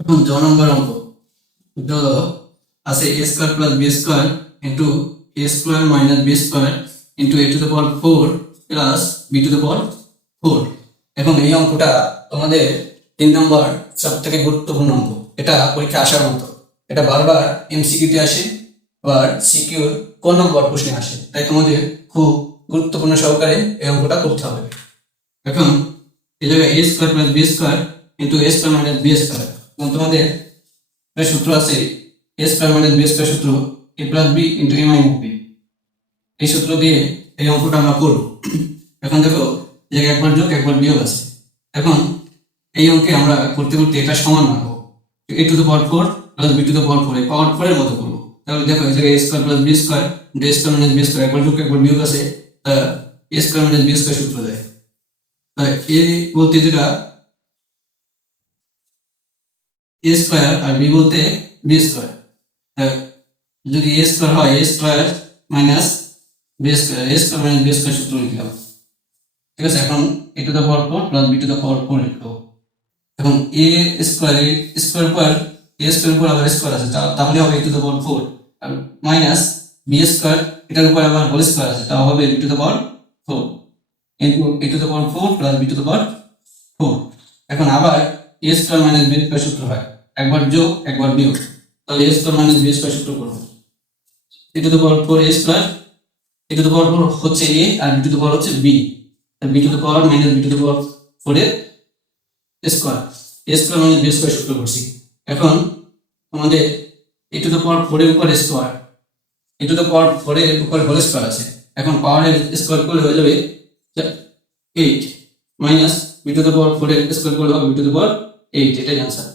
এখন জ নম্বর অঙ্ক এটা হলো আছে a square plus b square into a square minus b square into a to the power 4 plus b to the power 4। এখন এই অঙ্কটা তোমাদের 3 নম্বর সব থেকে গুরুত্বপূর্ণ অঙ্ক। এটা পরীক্ষা আসার মতো, এটা বারবার এমসিকিউতে আসে, আবার সিকিউর কোন নম্বর প্রশ্নে আসে, তাই তোমাদের খুব গুরুত্বপূর্ণ সহকারে এই অঙ্কটা করতে হবে। এখন এই জায়গায় a square plus b square into a square minus b square, এবং তোমাদের একটা সূত্র আছে a square minus b square সূত্র a plus b into a minus b। এই সূত্র দিয়ে এই অঙ্কটা আমরা করব। এখন দেখো এই জায়গায় একবার যোগ একবার বিয়োগ আছে। এখন এই অঙ্কে আমরা করতে করতে এটা সমান রাখবো, a to the power 4 plus b to the power 4 এই পাওয়ার 4 এর মতো করবো। তাহলে দেখো এই জায়গায় a square plus b square into a square minus b square, একবার যোগ একবার বিয়োগ আছে, তা a square minus b square সূত্র দেয়। তাই a বলতে যেটা a স্কয়ার আর b বলতে b স্কয়ার, যদি a স্কয়ার হয় a square minus b square, a square minus b square সূত্র লিখলাম। ঠিক আছে, এখন a to the power 4 plus b to the power 4 লিখবো। এখন a স্কয়ার স্কয়ার পর a স্কয়ার পর আবার স্কয়ার আছে, তাহলে হবে a টু দ্য পাওয়ার 4 আর মাইনাস b স্কয়ার, এটার উপর আবার হোল স্কয়ার আছে, তাও হবে b to the power 4 into a to the power 4 plus b to the power 4। এখন আবার a square minus b square সূত্র হয়, একবার যোগ একবার বিয়োগ, তাহলে a square minus b square সূত্র করব। a to the power 4 a square, a to the power 4 হচ্ছে a আর b টু দ্য পাওয়ার হচ্ছে b, b to the power minus b to the power 4 এর square, a square minus b square সূত্র করছি। এখন আমাদের a to the power 4 এর উপর square, a to the power 4 এর উপর হোল স্কয়ার আছে, এখন পাওয়ারের স্কয়ার করলে হয়ে যাবে 8 minus b to the power 4 এর স্কয়ার করলে হবে b টু দ্য পাওয়ার 8, এটাই आंसर।